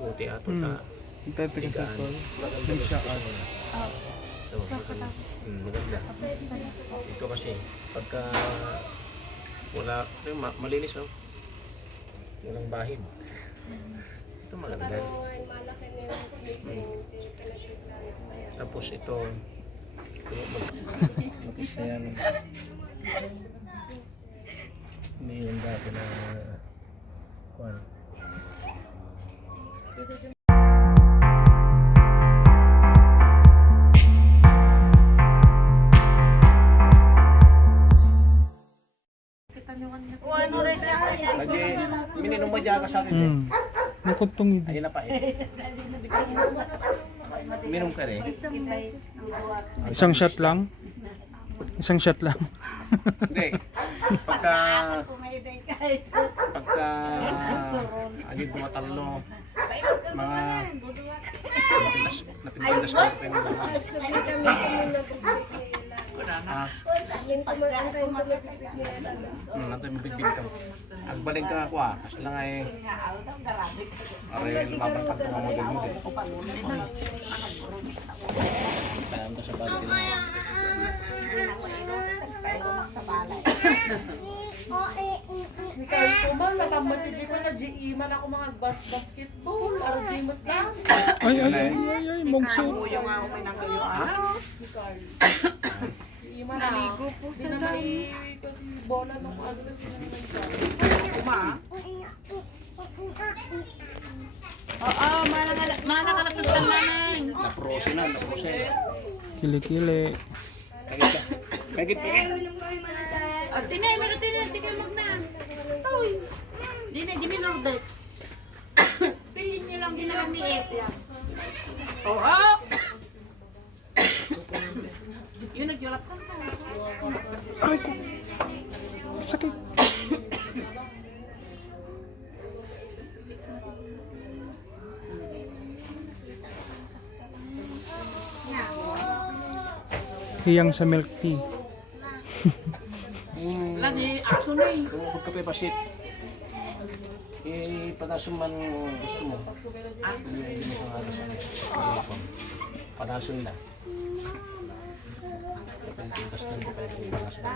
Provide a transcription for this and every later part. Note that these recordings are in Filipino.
puti ato ta. Ito kasi ko. Yung siya ka. Maganda. Ito kasi, pagka wala, malinis oh. Walang bahid. Ito maganda. Tapos ito mag-isa yan. Hindi yung dati na kuwan. Lagi, mininom mo dyan ka sa akin eh. Nakutong ito. Ayun na pa eh. Minom ka rin. Isang shot lang? Isang shot lang. Hindi. Pagka agad mga talo, mga napindas ka pa yung nanto yung bigbig ka. Agbaling ka ako kasi lang ay aray lumabang ka mga model mo din. Kailangan ko sa balik na. Mikael Tumal, nakamatindi ko na G-Iman ako mga basketball. Araw G-Iman lang. Ay, mongso. Yung ako may nangayuan. Mikael. G-Iman na. Naligo po sa dami. Bola nung ano na sila naman siya. Uma? Oo, manakalat ng talanan. Naprose na, naprose. Kili-kili. Kagit pa eh. At tinay, meron tinay magna. Toy. Dini nordet. Piliin niyo lang ginawang ni Esia. Oo. Yun nagyulat ka na. Aray ko. Sakit. Hiyang sa milk tea. Lagi aso na eh. Kung magkape pasit, panasun man gusto mo. Hindi mo kang ano sa panasun na. Pagpintas lang ko kayo yung panasun na.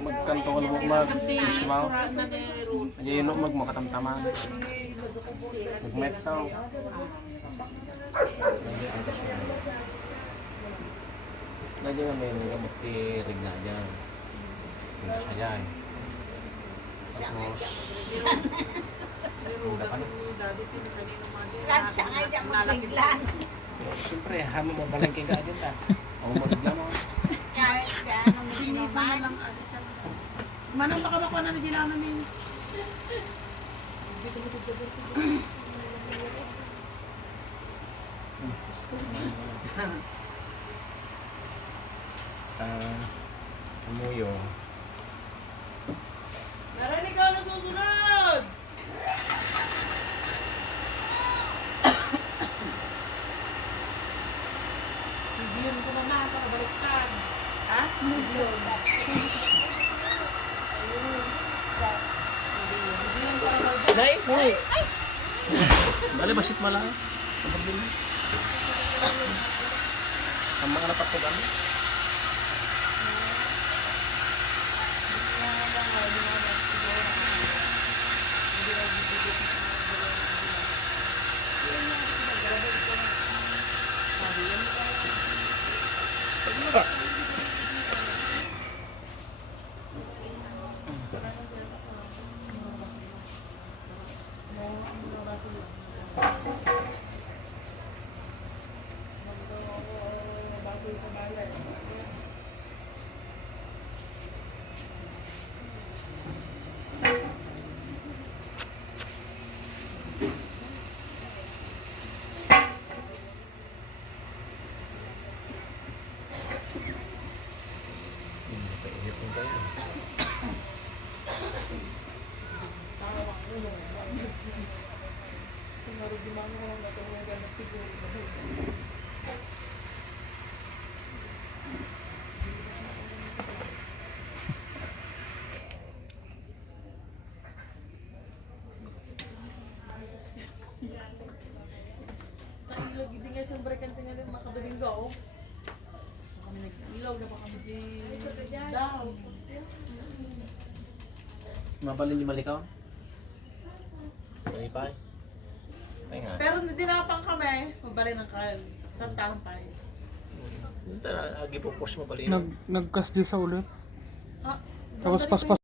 Magkanto ka mo mag-ismaw. Nagyayino magmakatamtaman. Magmetaw. Nandiyan nga may gamot tirig na dyan. Hindi siya dyan. Tapos, hula ka na. Lan siya nga dyan magbiglan. Siyempre, hamo mo balangking ka dyan ta. O magbigla mo. Kaya nung Pinisa na lang. Manang baka makuha na ginano ni. Amuyo. Meron ikaw na susunod! Bibigyan ko na para baliktad. Ha? Day, hoy. Bale basit mala. Kapag din. Ang mga napatugan. Daw. Mabalin yung malikaw? Malipay? Ay nga. Pero dinapang kami, mabalin ang kain. Tantahan tayo. Agi po force mabalin. Nagkas di sa ulit. Ah, Tapos paspas.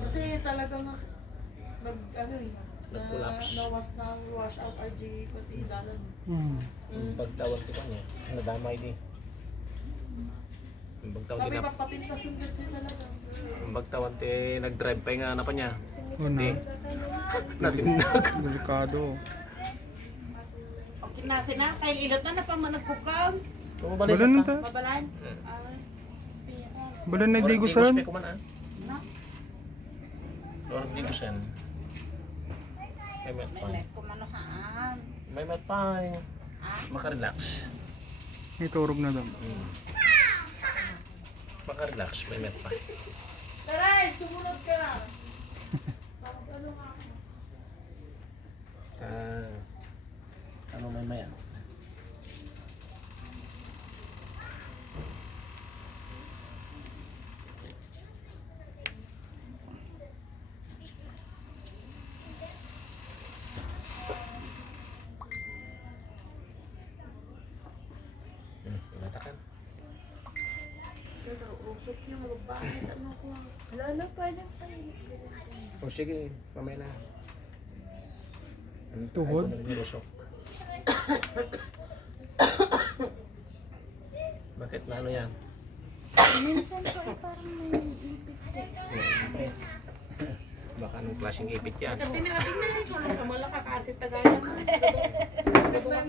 Kasi talagang ano eh, Nag-collapse. na wash out RG pati dalan. Mm. Pagtawag ko niya, nadamay di. Ang pagtawag Sabi din ba papintas yung din talaga. ang pagtawag ti nag-drive pa nga na pa niya. Una. Natinag. Delikado. Okay na, sina, kaya ilot na pa managpukam. Kumabalin Balan na ta. ta. Mabalan. Balan na di gusan. Na? Orang di gusan. May mat pa. May kumanuhaan. May mat pa. Maka-relax. May turog na daw. Maka-relax, may mat pa. Taray, sumunod ka na. Ano may maya? Ingatakan. Pero usok niya, magbahay. Ano ko? Lolo, pwede pa O sige, mamaya na. Tuhod? Ay, nagnilusok. Bakit na ano yan? Minsan po ay parang may ipit din. Baka anong klaseng ipit yan? Kasi natin na, kung kamala ka kasi tagayan mo. Ito ba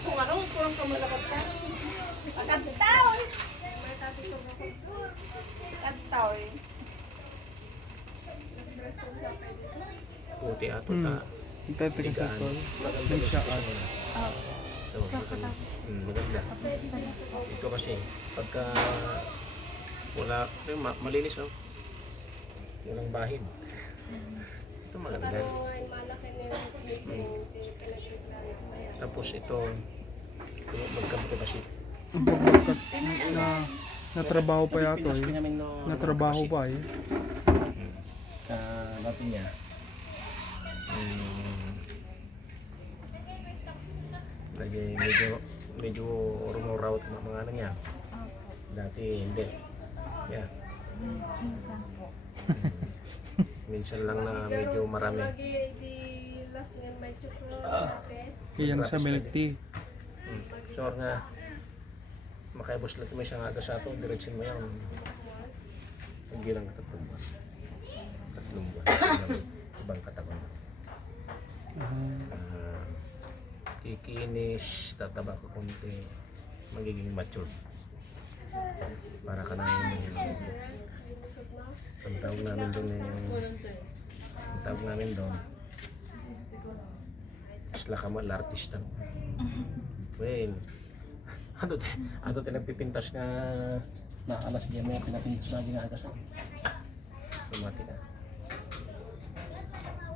kung ano, kung kamala ka pa. Kantaw! Kantaw eh. Puti ato ta. Hintay tayo sa tol. May siya at. Ito, maganda. Ito kasi, pagka wala, malinis oh. Walang bahid. Ito maganda. Tapos ito, magkampo kasi. Ang pagkat natrabaho pa yato eh. Natrabaho pa eh. Dati niya. Lagi medyo rumuraw at mga ano niya. Dati hindi. Yeah. Minsan po. Minsan lang na medyo marami. Kaya sa milk tea. Sure nga. Makaibos lang may isang aga sa ato. Direksyon mo yan. Hindi lang tatlong buwan. Tatlong buwan. Ibang katawan. Kikinis, tataba ko konti. Magiging mature. Para ka nang ang tawag namin doon ang tawag namin doon isla ka mo l'artista well ato tinagpipintas nga na alas diyan mo pinapintas na ginagawa sumati ka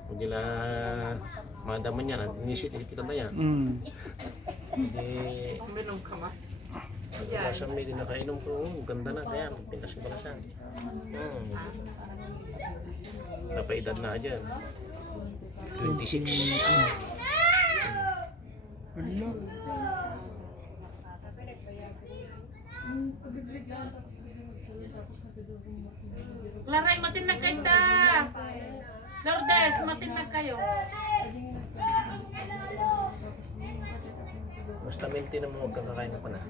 kung nila madaman niya nisit kita ba yan hindi Minong ka ba? Pagkakasang may din nakainom ko, ganda na kaya pintas ko pala siya. Napaedad na dyan. 26. Ano? Laray, matinag kayo ta! Lourdes, matinag kayo. Basta maintain naman huwag kang kakain na pa na.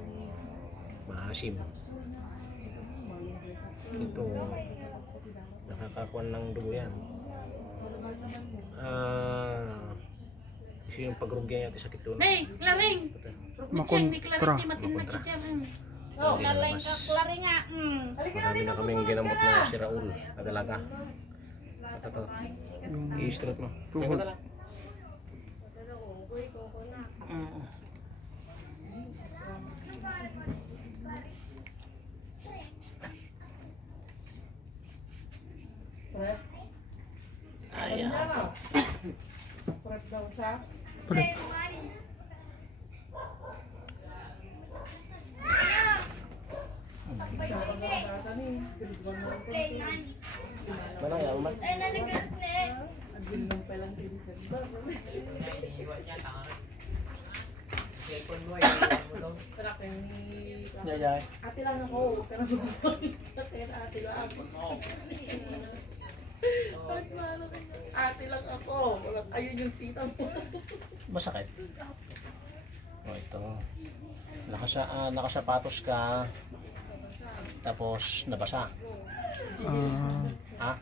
Maasim. Ito, nakakakuan ng dugo yan. Kasi yung pagrugyan natin sakit doon. Hey, Laring! Makontra. Matinag ka dyan. Oh, galing ka, klari nga. Marami na kaming ginamot na si Raul, agalaga. Ito, i-stroke mo. Tuhod. Ayaw. Prep daw siya. Palit. Mana ya, umat? Ay, nanagarap na eh. Ya, ya. Ate lang ako. Pero ate lang ako. Ate lang ako. Ayun yung tita mo. Masakit. Oh, ito. Nakasapatos ka. Tapos nabasa. Ha?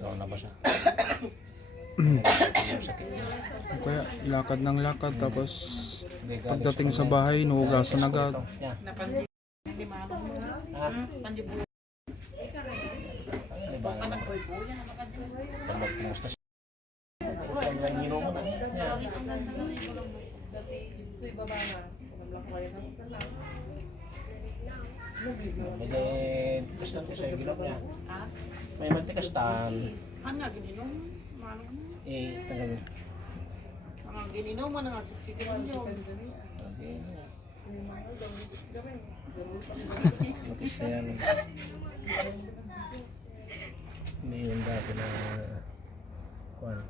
So, nabasa. Sakit. Kaya lakad ng lakad tapos Hindi, galing pagdating sa pamilya. bahay nuhugasan agad. Yan. Napandi ni mama. Ha? Pandi po. Ano ba? Kumusta siya? Kumusta ang inuman? Yan. May kastan ko sa'yo gilap niya. May mantikastan. Ano nga, gininom? Tagal. Mga gininom mo na nga, siksikin nyo. Matis na yan. Hindi yung dati na kuwan.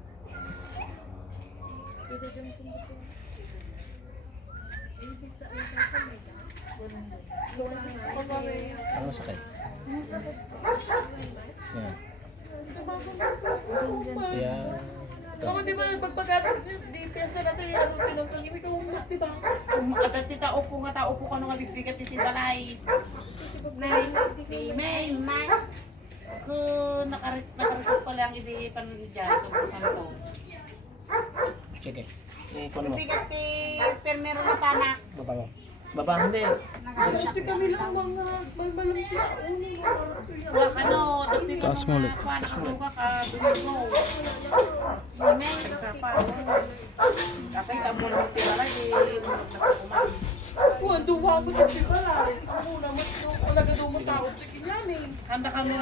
Ano sakit? Yan. Yan. Ako di ba, pagpagkatag di piyesta natin, ano, pinagkang ibig kang umak, di ba? Umakat ti tao po nga, tao po ka nung bibigat ti balay. May, Ako, nakarecord pala ang hindi panadyan, tubusan ko. Sige. Kuno mo. Bibigat ti permero na panak. Baba mo. Baba hindi. Gusto kami lang mga malmalang siya. Wala ka no, dati ka Taas mo ulit. panak mo ka dumigo. May, isa pa. Kapag ka mo lang tibalay, nagkukuman. Kung duwa ko sa tibalay, ako naman yung ulagado mo tao sa kinyamin. Handa ka mo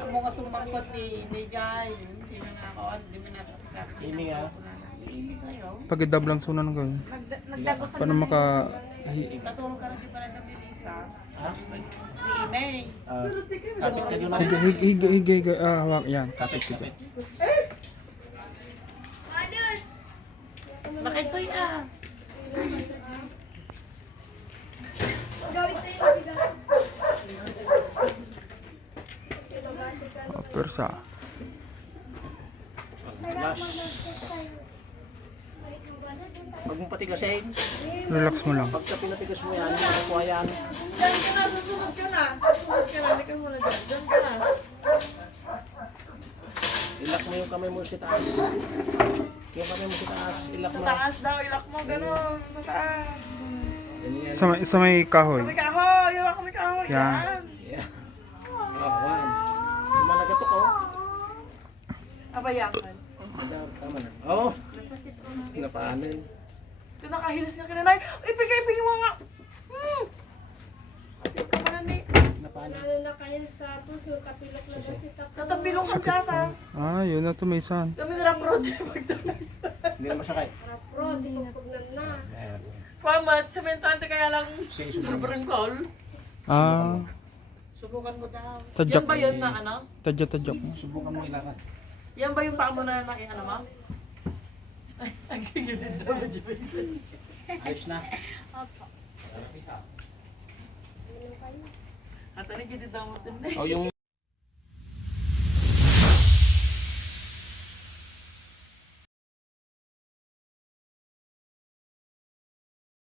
ang mga sumangkot ni Jai. Hindi na nga ako, hindi mo nasasakat. Ini nga. Hindi kayo. Pagidab lang sunan ko. Nagdagosan Paano maka Katulong ka rin di pala ng Melissa. Ha? Ni May. Kapit ka yun. hige hawak yan. Kapit, kapit. Makitoy ah. Persa. Last. Huwag mong patigasin. Relax mo lang. Pagka pinatigas mo yan, makukuha yan. Diyan ka na, susunod ka na. Susunod ka na, hindi ka muna dyan. Diyan ka na. Ilak mo yung kamay mo sa taas. Yung kamay mo sa taas, ilak Sa mo. taas daw, ilak mo, gano'n. Sa taas. Ganyan. Sa may kahoy. Sa may kahoy, yung ako may kahoy. Yan. Yan. Yeah. One. Lumalagat ako. Abayakan. Tama na. Oo. Napaanin. Ito nakahilis nga kinanay. Ay, bigay mo nga. Kapit ka pa na ni. Napaanin. Lalo na kayo sa tapos, kapilok lang kasi tapos. Tatabilong ka data. Yun na to may san. Kami na project magdamay. Hindi na masakit. Pro, di ko pagnan na. Ayan. Pamat, sementante kaya lang Sige, subukan mo. berengkol. Subukan mo daw. Tadyak. Yan ba yun na ano? Tadya-tadyak mo. Subukan mo ilakad. Yan ba yung paa mo na ano mo? Ay, ang gigilid daw ba dyan? Ayos na. Opo. At ano gilid daw mo din eh. O yung